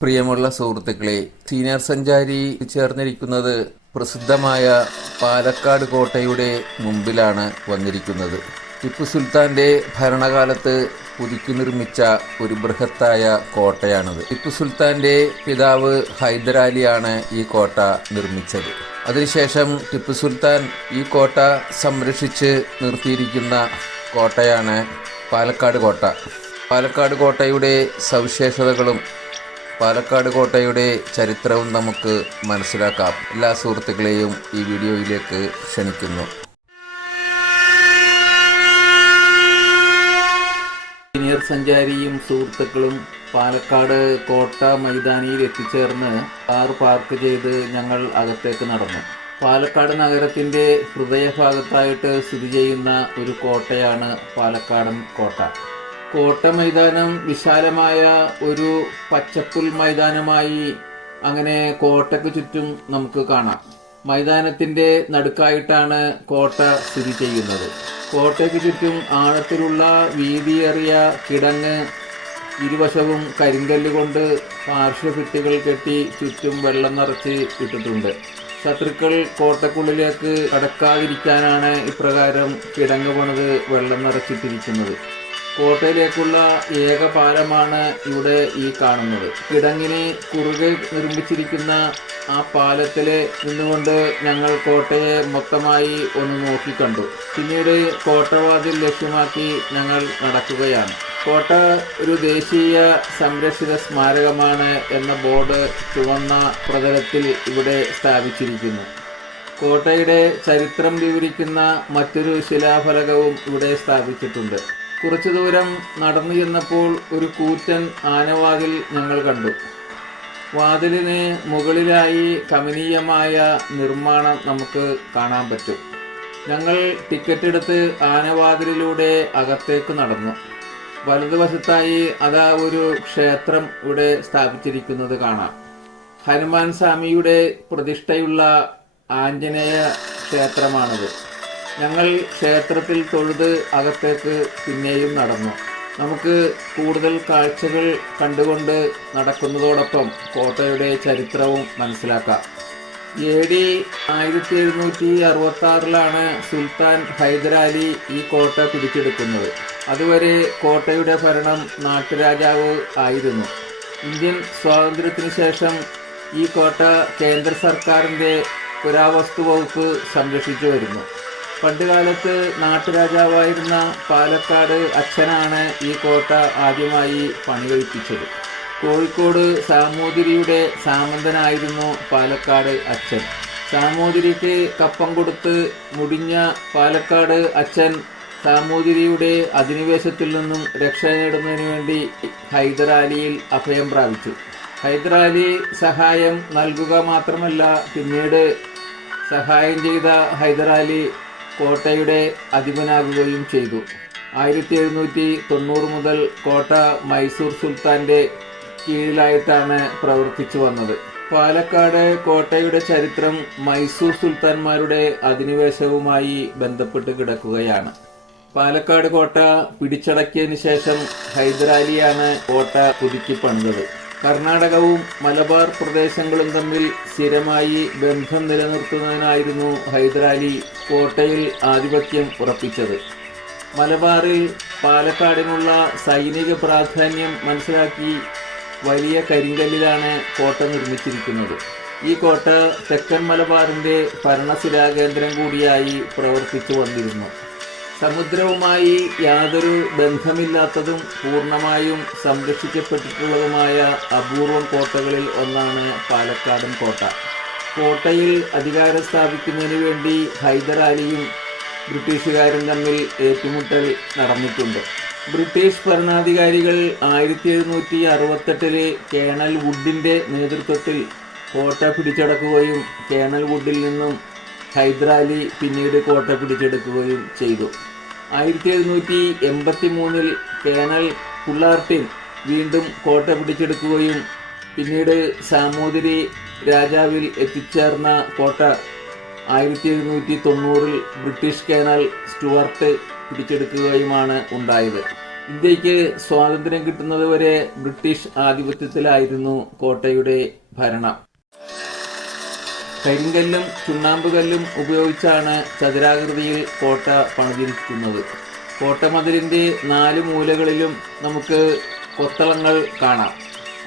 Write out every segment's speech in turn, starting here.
പ്രിയമുള്ള സുഹൃത്തുക്കളെ, സീനിയർ സഞ്ചാരി ചേർന്നിരിക്കുന്നത് പ്രസിദ്ധമായ പാലക്കാട് കോട്ടയുടെ മുമ്പിലാണ് വന്നിരിക്കുന്നത്. ടിപ്പു സുൽത്താൻ്റെ ഭരണകാലത്ത് പുതുക്കി നിർമ്മിച്ച ഒരു ബൃഹത്തായ കോട്ടയാണിത്. ടിപ്പു സുൽത്താൻ്റെ പിതാവ് ഹൈദരാലിയാണ് ഈ കോട്ട നിർമ്മിച്ചത്. അതിനുശേഷം ടിപ്പു സുൽത്താൻ ഈ കോട്ട സംരക്ഷിച്ച് നിർത്തിയിരിക്കുന്ന കോട്ടയാണ് പാലക്കാട് കോട്ട. പാലക്കാട് കോട്ടയുടെ സവിശേഷതകളും പാലക്കാട് കോട്ടയുടെ ചരിത്രവും നമുക്ക് മനസ്സിലാക്കാം. എല്ലാ സുഹൃത്തുക്കളെയും ഈ വീഡിയോയിലേക്ക് ക്ഷണിക്കുന്നു. സീനിയർ സഞ്ചാരിയും സുഹൃത്തുക്കളും പാലക്കാട് കോട്ട മൈതാനിയിൽ എത്തിച്ചേർന്ന് കാർ പാർക്ക് ചെയ്ത് ഞങ്ങൾ അകത്തേക്ക് നടന്നു. പാലക്കാട് നഗരത്തിൻ്റെ ഹൃദയഭാഗത്തായിട്ട് സ്ഥിതി ചെയ്യുന്ന ഒരു കോട്ടയാണ് പാലക്കാടൻ കോട്ട. കോട്ട മൈതാനം വിശാലമായ ഒരു പച്ചപ്പുൽ മൈതാനമായി അങ്ങനെ കോട്ടയ്ക്ക് ചുറ്റും നമുക്ക് കാണാം. മൈതാനത്തിൻ്റെ നടുക്കായിട്ടാണ് കോട്ട സ്ഥിതി ചെയ്യുന്നത്. കോട്ടയ്ക്ക് ചുറ്റും ആഴത്തിലുള്ള വീതിയേറിയ കിടങ്ങ്, ഇരുവശവും കരിങ്കല്ല് കൊണ്ട് പാർശ്വഭിത്തികൾ കെട്ടി ചുറ്റും വെള്ളം നിറച്ച് ഇട്ടിട്ടുണ്ട്. ശത്രുക്കൾ കോട്ടക്കുള്ളിലേക്ക് കടക്കാതിരിക്കാനാണ് ഇപ്രകാരം കിടങ്ങ് പണിത് വെള്ളം നിറച്ചിട്ടിരിക്കുന്നത്. കോട്ടയിലേക്കുള്ള ഏക പാലമാണ് ഇവിടെ ഈ കാണുന്നത്. കിടങ്ങിന് കുറുകെ നിർമ്മിച്ചിരിക്കുന്ന ആ പാലത്തിൽ നിന്നുകൊണ്ട് ഞങ്ങൾ കോട്ടയെ മൊത്തമായി ഒന്ന് നോക്കിക്കണ്ടു. പിന്നീട് കോട്ടവാതിൽ ലക്ഷ്യമാക്കി ഞങ്ങൾ നടക്കുകയാണ്. കോട്ട ഒരു ദേശീയ സംരക്ഷിത സ്മാരകമാണ് എന്ന ബോർഡ് ചുവന്ന പ്രതലത്തിൽ ഇവിടെ സ്ഥാപിച്ചിരിക്കുന്നു. കോട്ടയുടെ ചരിത്രം വിവരിക്കുന്ന മറ്റൊരു ശിലാഫലകവും ഇവിടെ സ്ഥാപിച്ചിട്ടുണ്ട്. കുറച്ചു ദൂരം നടന്നു ചെന്നപ്പോൾ ഒരു കൂറ്റൻ ആനവാതിൽ ഞങ്ങൾ കണ്ടു. വാതിലിന് മുകളിലായി കമനീയമായ നിർമ്മാണം നമുക്ക് കാണാൻ പറ്റും. ഞങ്ങൾ ടിക്കറ്റ് എടുത്ത് ആനവാതിലിലൂടെ അകത്തേക്ക് നടന്നു. വലതുവശത്തായി അതാ ഒരു ക്ഷേത്രം ഇവിടെ സ്ഥാപിച്ചിരിക്കുന്നത് കാണാം. ഹനുമാൻ സ്വാമിയുടെ പ്രതിഷ്ഠയുള്ള ആഞ്ജനേയ ക്ഷേത്രമാണിത്. ഞങ്ങൾ ക്ഷേത്രത്തിൽ തൊഴുത് അകത്തേക്ക് പിന്നെയും നടന്നു. നമുക്ക് കൂടുതൽ കാഴ്ചകൾ കണ്ടുകൊണ്ട് നടക്കുന്നതോടൊപ്പം കോട്ടയുടെ ചരിത്രവും മനസ്സിലാക്കാം. AD 1766 സുൽത്താൻ ഹൈദരാലി ഈ കോട്ട പിടിച്ചെടുക്കുന്നത്. അതുവരെ കോട്ടയുടെ ഭരണം നാട്ടുരാജാവ് ആയിരുന്നു. ഇന്ത്യൻ സ്വാതന്ത്ര്യത്തിന് ശേഷം ഈ കോട്ട കേന്ദ്ര സർക്കാരിൻ്റെ പുരാവസ്തു വകുപ്പ് സംരക്ഷിച്ചു വരുന്നു. പണ്ടുകാലത്ത് നാട്ടുരാജാവായിരുന്ന പാലക്കാട് അച്ഛനാണ് ഈ കോട്ട ആദ്യമായി പണികഴിപ്പിച്ചത്. കോഴിക്കോട് സാമൂതിരിയുടെ സാമന്തനായിരുന്നു പാലക്കാട് അച്ഛൻ. സാമൂതിരിക്ക് കപ്പം കൊടുത്ത് മുടിഞ്ഞ പാലക്കാട് അച്ഛൻ സാമൂതിരിയുടെ അധിനിവേശത്തിൽ നിന്നും രക്ഷ നേടുന്നതിന് വേണ്ടി ഹൈദരാലിയിൽ അഭയം പ്രാപിച്ചു. ഹൈദരാലി സഹായം നൽകുക മാത്രമല്ല, പിന്നീട് സഹായം ചെയ്ത ഹൈദരാലി കോട്ടയുടെ അധിപനാകുകയും ചെയ്തു. 1790 മുതൽ കോട്ട മൈസൂർ സുൽത്താൻ്റെ കീഴിലായിട്ടാണ് പ്രവർത്തിച്ചു വന്നത്. പാലക്കാട് കോട്ടയുടെ ചരിത്രം മൈസൂർ സുൽത്താൻമാരുടെ അധിനിവേശവുമായി ബന്ധപ്പെട്ട് കിടക്കുകയാണ്. പാലക്കാട് കോട്ട പിടിച്ചടക്കിയതിന് ശേഷം ഹൈദരാലിയാണ് കോട്ട പുതുക്കി പണിതത്. കർണാടകവും മലബാർ പ്രദേശങ്ങളും തമ്മിൽ സ്ഥിരമായി ബന്ധം നിലനിർത്തുന്നതിനായിരുന്നു ഹൈദരാലി കോട്ടയിൽ ആധിപത്യം ഉറപ്പിച്ചത്. മലബാറിൽ പാലക്കാടിനുള്ള സൈനിക പ്രാധാന്യം മനസ്സിലാക്കി വലിയ കരിങ്കല്ലിലാണ് കോട്ട നിർമ്മിച്ചിരിക്കുന്നത്. ഈ കോട്ട തെക്കൻ മലബാറിൻ്റെ ഭരണശിലാകേന്ദ്രം കൂടിയായി പ്രവർത്തിച്ചു വന്നിരുന്നു. സമുദ്രവുമായി യാതൊരു ബന്ധമില്ലാത്തതും പൂർണ്ണമായും സംരക്ഷിക്കപ്പെട്ടിട്ടുള്ളതുമായ അപൂർവം കോട്ടകളിൽ ഒന്നാണ് പാലക്കാടൻ കോട്ട. കോട്ടയിൽ അധികാരം സ്ഥാപിക്കുന്നതിന് വേണ്ടി ഹൈദരാലിയും ബ്രിട്ടീഷുകാരും തമ്മിൽ ഏറ്റുമുട്ടൽ നടന്നിട്ടുണ്ട്. ബ്രിട്ടീഷ് ഭരണാധികാരികൾ 1768 കേണൽ വുഡിൻ്റെ നേതൃത്വത്തിൽ കോട്ട പിടിച്ചടക്കുകയും കേണൽ വുഡിൽ നിന്നും ഹൈദരാലി പിന്നീട് കോട്ട പിടിച്ചെടുക്കുകയും ചെയ്തു. 1783 കേണൽ ഫുള്ളാർട്ടിൻ വീണ്ടും കോട്ട പിടിച്ചെടുക്കുകയും പിന്നീട് സാമൂതിരി രാജാവിൽ എത്തിച്ചേർന്ന കോട്ട 1790 ബ്രിട്ടീഷ് കേണൽ സ്റ്റുവർട്ട് പിടിച്ചെടുക്കുകയുമാണ് ഉണ്ടായത്. ഇന്ത്യക്ക് സ്വാതന്ത്ര്യം കിട്ടുന്നത് വരെ ബ്രിട്ടീഷ് ആധിപത്യത്തിലായിരുന്നു കോട്ടയുടെ ഭരണം. കരിങ്കല്ലും ചുണ്ണാമ്പുകല്ലും ഉപയോഗിച്ചാണ് ചതുരാകൃതിയിൽ കോട്ട പണിതിരിക്കുന്നത്. കോട്ടമതിലിൻ്റെ 4 മൂലകളിലും നമുക്ക് കൊത്തളങ്ങൾ കാണാം.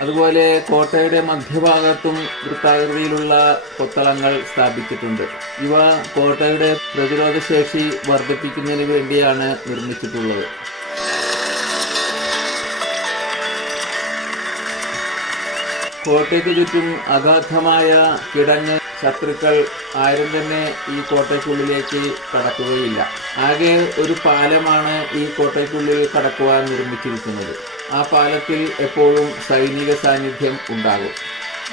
അതുപോലെ കോട്ടയുടെ മധ്യഭാഗത്തും വൃത്താകൃതിയിലുള്ള കൊത്തളങ്ങൾ സ്ഥാപിച്ചിട്ടുണ്ട്. ഇവ കോട്ടയുടെ പ്രതിരോധശേഷി വർദ്ധിപ്പിക്കുന്നതിന് വേണ്ടിയാണ് നിർമ്മിച്ചിട്ടുള്ളത്. കോട്ടയ്ക്ക് ചുറ്റും അഗാധമായ കിടങ്ങ് ശത്രുക്കൾ ആരും തന്നെ ഈ കോട്ടയ്ക്കുള്ളിലേക്ക് കടക്കുകയില്ല. ആകെ ഒരു പാലമാണ് ഈ കോട്ടയ്ക്കുള്ളിൽ കടക്കുവാൻ നിർമ്മിച്ചിരിക്കുന്നത്. ആ പാലത്തിൽ എപ്പോഴും സൈനിക സാന്നിധ്യം ഉണ്ടാകും.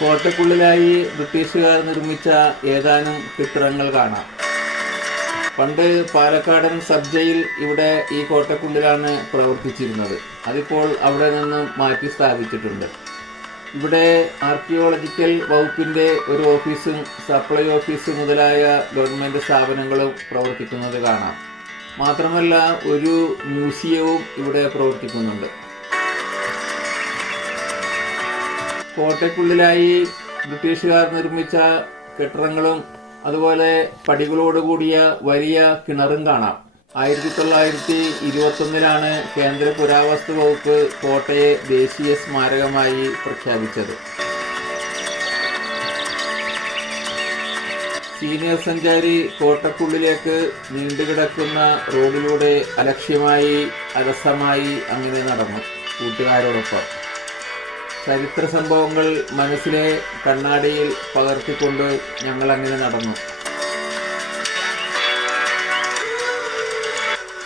കോട്ടയ്ക്കുള്ളിലായി ബ്രിട്ടീഷുകാർ നിർമ്മിച്ച ഏതാനും കെട്ടിടങ്ങൾ കാണാം. പണ്ട് പാലക്കാടൻ സബ് ജയിൽ ഇവിടെ ഈ കോട്ടയ്ക്കുള്ളിലാണ് പ്രവർത്തിച്ചിരുന്നത്. അതിപ്പോൾ അവിടെ നിന്നും മാറ്റി സ്ഥാപിച്ചിട്ടുണ്ട്. ഇവിടെ ആർക്കിയോളജിക്കൽ വകുപ്പിൻ്റെ ഒരു ഓഫീസും സപ്ലൈ ഓഫീസ് മുതലായ ഗവൺമെൻറ് സ്ഥാപനങ്ങളും പ്രവർത്തിക്കുന്നത് കാണാം. മാത്രമല്ല ഒരു മ്യൂസിയവും ഇവിടെ പ്രവർത്തിക്കുന്നുണ്ട്. കോട്ടയ്ക്കുള്ളിലായി ബ്രിട്ടീഷുകാർ നിർമ്മിച്ച കെട്ടിടങ്ങളും അതുപോലെ പടികളോടുകൂടിയ വലിയ കിണറും കാണാം. 1921 കേന്ദ്ര പുരാവസ്തു വകുപ്പ് കോട്ടയെ ദേശീയ സ്മാരകമായി പ്രഖ്യാപിച്ചത്. സീനിയർ സഞ്ചാരി കോട്ടക്കുള്ളിലേക്ക് നീണ്ടുകിടക്കുന്ന റോഡിലൂടെ അലക്ഷ്യമായി അലസമായി അങ്ങനെ നടന്നു കൂട്ടുകാരോടൊപ്പം. ചരിത്ര സംഭവങ്ങൾ മനസ്സിലെ കണ്ണാടിയിൽ പകർത്തിക്കൊണ്ട് ഞങ്ങൾ അങ്ങനെ നടന്നു.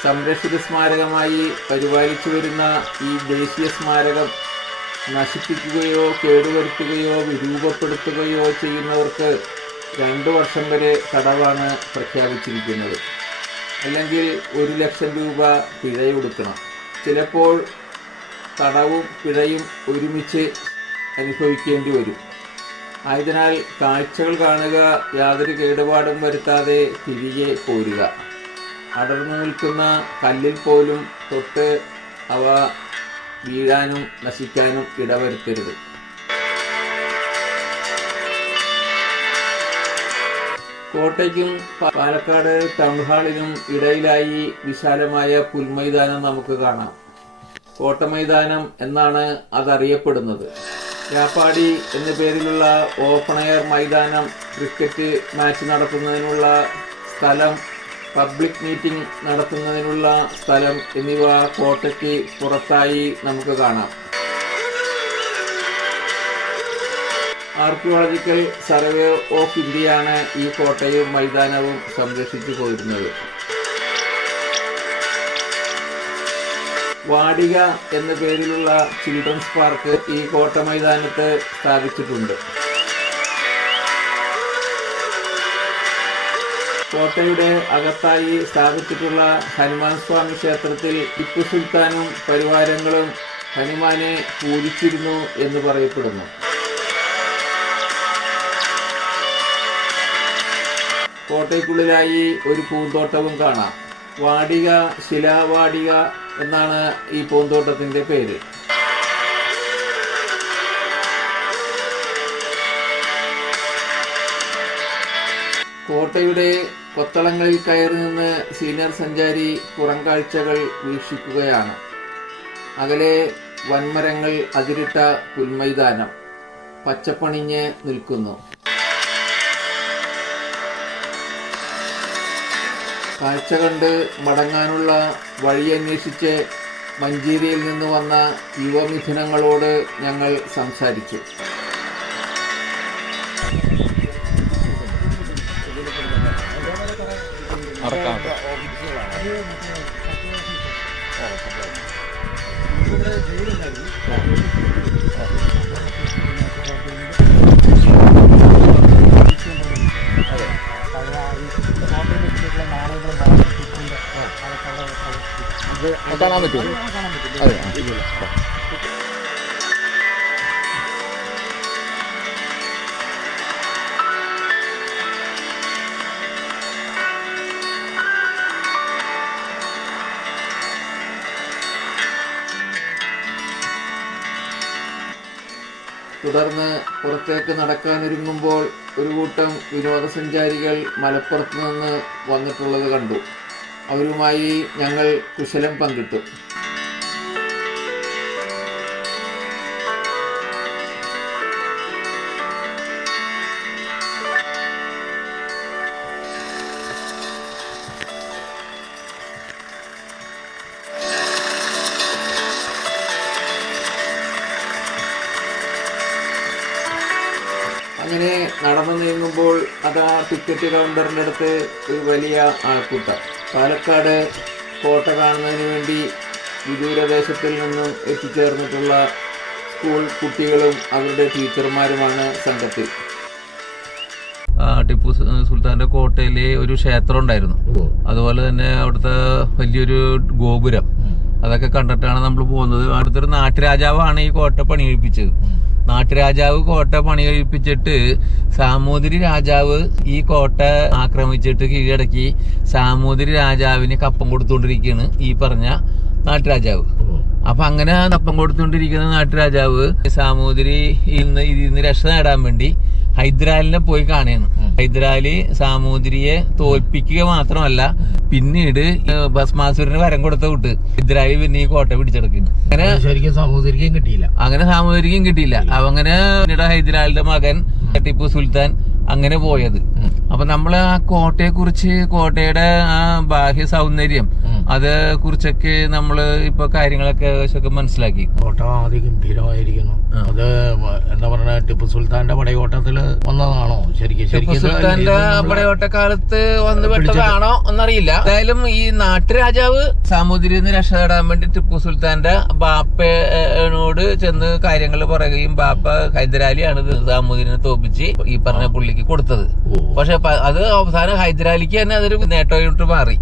സംരക്ഷിത സ്മാരകമായി പരിപാലിച്ചു വരുന്ന ഈ ദേശീയ സ്മാരകം നശിപ്പിക്കുകയോ കേടുവരുത്തുകയോ വിരൂപപ്പെടുത്തുകയോ ചെയ്യുന്നവർക്ക് 2 വർഷം വരെ തടവാണ് പ്രഖ്യാപിച്ചിരിക്കുന്നത്. അല്ലെങ്കിൽ 1 ലക്ഷം രൂപ പിഴയൊടുക്കണം. ചിലപ്പോൾ തടവും പിഴയും ഒരുമിച്ച് അനുഭവിക്കേണ്ടി വരും. ആയതിനാൽ കാഴ്ചകൾ കാണുക, യാതൊരു കേടുപാടും വരുത്താതെ തിരികെ പോരുക. അടർന്നു നിൽക്കുന്ന കല്ലിൽ പോലും തൊട്ട് അവ വീഴാനും നശിക്കാനും ഇടവരുത്തരുത്. കോട്ടയ്ക്കും പാലക്കാട് ടൗൺ ഹാളിനും ഇടയിലായി വിശാലമായ പുൽമൈതാനം നമുക്ക് കാണാം. കോട്ടമൈതാനം എന്നാണ് അതറിയപ്പെടുന്നത്. രാപ്പാടി എന്ന പേരിലുള്ള ഓപ്പൺ എയർ മൈതാനം, ക്രിക്കറ്റ് മാച്ച് നടത്തുന്നതിനുള്ള സ്ഥലം, പബ്ലിക് മീറ്റിംഗ് നടത്തുന്നതിനുള്ള സ്ഥലം എന്നിവ കോട്ടയ്ക്ക് പുറത്തായി നമുക്ക് കാണാം. ആർക്കിയോളജിക്കൽ സർവേ ഓഫ് ഇന്ത്യയാണ് ഈ കോട്ടയും മൈതാനവും സംരക്ഷിച്ചു പോരുന്നത്. വാടിക എന്ന പേരിലുള്ള ചിൽഡ്രൻസ് പാർക്ക് ഈ കോട്ട മൈതാനത്ത് സ്ഥാപിച്ചിട്ടുണ്ട്. കോട്ടയുടെ അകത്തായി സ്ഥാപിച്ചിട്ടുള്ള ഹനുമാൻ സ്വാമി ക്ഷേത്രത്തിൽ ടിപ്പു സുൽത്താനും പരിവാരങ്ങളും ഹനുമാനെ പൂജിച്ചിരുന്നു എന്ന് പറയപ്പെടുന്നു. കോട്ടയ്ക്കുള്ളിലായി ഒരു പൂന്തോട്ടവും കാണാം. വാടിക ശിലാവാടിക എന്നാണ് ഈ പൂന്തോട്ടത്തിൻ്റെ പേര്. കോട്ടയുടെ കൊത്തളങ്ങളിൽ കയറി നിന്ന് സീനിയർ സഞ്ചാരി പുറം കാഴ്ചകൾ വീക്ഷിക്കുകയാണ്. അകലെ വൻമരങ്ങൾ അതിരിട്ട പുൽമൈതാനം പച്ചപ്പണിഞ്ഞ് നിൽക്കുന്നു. കാഴ്ച കണ്ട് മടങ്ങാനുള്ള വഴിയന്വേഷിച്ച് മഞ്ചേരിയിൽ നിന്ന് വന്ന യുവമിഥുനങ്ങളോട് ഞങ്ങൾ സംസാരിച്ചു. കാണാൻ പറ്റുമോ? അതെ. തുടർന്ന് പുറത്തേക്ക് നടക്കാനൊരുങ്ങുമ്പോൾ ഒരു കൂട്ടം വിനോദസഞ്ചാരികൾ മലപ്പുറത്ത് നിന്ന് വന്നിട്ടുള്ളത് കണ്ടു. അവരുമായി ഞങ്ങൾ കുശലം പങ്കിട്ടു. അങ്ങനെ നടന്നു നീങ്ങുമ്പോൾ അതാ ടിക്കറ്റ് കൗണ്ടറിൻ്റെ അടുത്ത് ഒരു വലിയ ആൾക്കൂട്ടം. പാലക്കാട് കോട്ട കാണുന്നതിന് വേണ്ടി വിദൂരദേശത്തിൽ നിന്നും എത്തിച്ചേർന്നിട്ടുള്ള സ്കൂൾ കുട്ടികളും അവരുടെ ടീച്ചർമാരുമാണ് സംഘത്തിൽ. ടിപ്പു സുൽത്താൻ്റെ കോട്ടയിൽ ഒരു ക്ഷേത്രം ഉണ്ടായിരുന്നു. അതുപോലെ തന്നെ അവിടുത്തെ വലിയൊരു ഗോപുരം, അതൊക്കെ കണ്ടിട്ടാണ് നമ്മൾ പോകുന്നത്. അവിടുത്തെ ഒരു നാട്ടുരാജാവാണ് ഈ കോട്ട പണി കഴിപ്പിച്ചത്. നാട്ടുരാജാവ് കോട്ട പണി കഴിപ്പിച്ചിട്ട് സാമൂതിരി രാജാവ് ഈ കോട്ട ആക്രമിച്ചിട്ട് കീഴടക്കി സാമൂതിരി രാജാവിന് കപ്പം കൊടുത്തുകൊണ്ടിരിക്കുകയാണ് ഈ പറഞ്ഞ നാട്ടുരാജാവ്. അപ്പൊ അങ്ങനെ കപ്പം കൊടുത്തുകൊണ്ടിരിക്കുന്ന നാട്ടുരാജാവ് സാമൂതിരി ഇതിൽ നിന്ന് രക്ഷ നേടാൻ വേണ്ടി ഹൈദരാലിനെ പോയി കാണുകയാണ്. ഹൈദരാലി സാമൂതിരിയെ തോൽപ്പിക്കുക മാത്രമല്ല പിന്നീട് ഭസ്മാസുരന് വരം കൊടുത്ത വിട്ട് ഹൈദരാലി പിന്നെ ഈ കോട്ട പിടിച്ചെടുക്കുന്നു. അങ്ങനെ ശരിക്കും സാമൂതിരിക്കും കിട്ടിയില്ല. അങ്ങനെ പിന്നീട് ഹൈദരാലിന്റെ മകൻ ടിപ്പു സുൽത്താൻ അങ്ങനെ പോയത്. അപ്പൊ നമ്മൾ ആ കോട്ടയെ കുറിച്ച്, കോട്ടയുടെ ആ ബാഹ്യ സൗന്ദര്യം, അതേ കുറിച്ചൊക്കെ നമ്മള് ഇപ്പൊ കാര്യങ്ങളൊക്കെ ഏകദേശമൊക്കെ മനസ്സിലാക്കി. കോട്ട അതിഗംഭീരമായിരിക്കുന്നു. അത് എന്താ പറയുക, ടിപ്പു സുൽത്താന്റെ പടയോട്ടത്തില് വന്നതാണോ? ടിപ്പു സുൽത്താന്റെ പടയോട്ടക്കാലത്ത് വന്നു പെട്ടതാണോ എന്നറിയില്ല. എന്തായാലും ഈ നാട്ടുരാജാവ് സാമൂതിരിന്ന് രക്ഷ നേടാൻ വേണ്ടി ടിപ്പു സുൽത്താന്റെ ബാപ്പനോട് ചെന്ന് കാര്യങ്ങൾ പറയുകയും ബാപ്പ ഹൈദരാലിയാണ് സാമൂതിരിനെ തോപ്പിച്ച് ഈ പറഞ്ഞ പുള്ളിക്ക് കൊടുത്തത്. പക്ഷെ അത് അവസാനം ഹൈദരാലിക്ക് തന്നെ അതൊരു നേട്ടമായിട്ട് മാറി.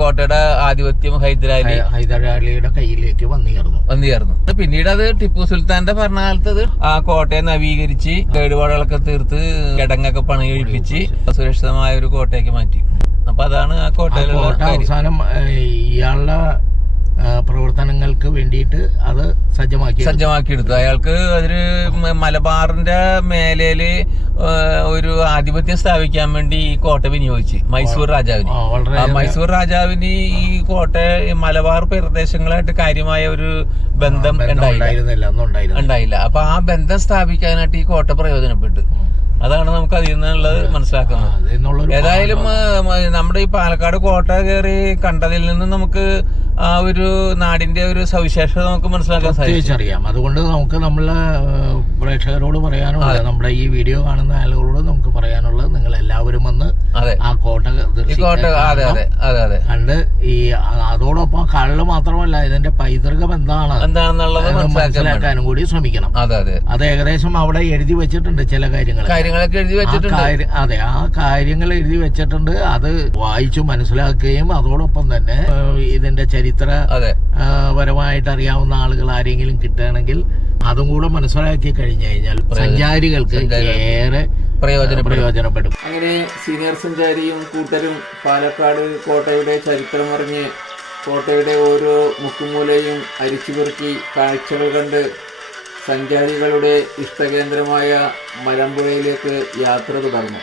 കോട്ടയുടെ ആധിപത്യം ഹൈദരാലിയുടെ കയ്യിലേക്ക് വന്നുചേർന്നു. പിന്നീട് അത് ടിപ്പു സുൽത്താന്റെ ഭരണകാലത്ത് ആ കോട്ടയെ നവീകരിച്ച് കേടുപാടുകളൊക്കെ തീർത്ത് കിടങ്ങൊക്കെ പണി കഴിപ്പിച്ച് സുരക്ഷിതമായ ഒരു കോട്ടയ്ക്ക് മാറ്റി. അപ്പൊ അതാണ് ആ കോട്ടയിലുള്ള അവസാനം ഇയാളുടെ പ്രവർത്തനങ്ങൾക്ക് വേണ്ടിയിട്ട് അത് സജ്ജമാക്കിയെടുത്തു. അയാൾക്ക് അതൊരു മലബാറിന്റെ മേലേല് ഒരു ആധിപത്യം സ്ഥാപിക്കാൻ വേണ്ടി ഈ കോട്ട വിനിയോഗിച്ച് മൈസൂർ രാജാവിന്. മൈസൂർ രാജാവിന് ഈ കോട്ട മലബാർ പ്രദേശങ്ങളായിട്ട് കാര്യമായ ഒരു ബന്ധം ഉണ്ടായില്ല. അപ്പൊ ആ ബന്ധം സ്ഥാപിക്കാനായിട്ട് ഈ കോട്ട പ്രയോജനപ്പെട്ടു. അതാണ് നമുക്ക് അതിൽ നിന്നുള്ളത് മനസ്സിലാക്കുന്നത്. ഏതായാലും നമ്മുടെ ഈ പാലക്കാട് കോട്ട കയറി കണ്ടതിൽ നിന്ന് നമുക്ക് ആ ഒരു നാടിന്റെ ഒരു സവിശേഷത നമുക്ക് മനസ്സിലാക്കാൻ സാധിച്ചറിയാം. അതുകൊണ്ട് നമുക്ക് നമ്മളെ പ്രേക്ഷകരോട് പറയാനുള്ളത്, നമ്മുടെ ഈ വീഡിയോ കാണുന്ന ആളുകളോട് നമുക്ക് പറയാനുള്ളത്, നിങ്ങൾ എല്ലാവരും വന്ന് ആ കോട്ട കണ്ട് ഈ അതോടൊപ്പം കള്ള് മാത്രമല്ല ഇതിന്റെ പൈതൃകം എന്താണെന്നുള്ളത് മനസ്സിലാക്കാനും കൂടി ശ്രമിക്കണം. അത് ഏകദേശം അവിടെ എഴുതി വെച്ചിട്ടുണ്ട്. ചില കാര്യങ്ങളൊക്കെ എഴുതി വെച്ചിട്ടുണ്ട്. അതെ, ആ കാര്യങ്ങൾ എഴുതി വെച്ചിട്ടുണ്ട്. അത് വായിച്ചു മനസ്സിലാക്കുകയും അതോടൊപ്പം തന്നെ ഇതിന്റെ ചരിത്രപരമായിട്ട് അറിയാവുന്ന ആളുകൾ ആരെങ്കിലും കിട്ടുകയാണെങ്കിൽ അതും കൂടെ മനസ്സിലാക്കി കഴിഞ്ഞു കഴിഞ്ഞാൽ സഞ്ചാരികൾക്ക് ഏറെ പ്രയോജനപ്പെടും. അങ്ങനെ സീനിയർ സഞ്ചാരിയും കൂട്ടരും പാലക്കാട് കോട്ടയുടെ ചരിത്രമറിഞ്ഞ് കോട്ടയുടെ ഓരോ മുക്കുമൂലയും അരിച്ചുപെറുക്കി കാഴ്ചകൾ കണ്ട് സഞ്ചാരികളുടെ ഇഷ്ടകേന്ദ്രമായ മലമ്പുഴയിലേക്ക് യാത്ര തുടർന്നു.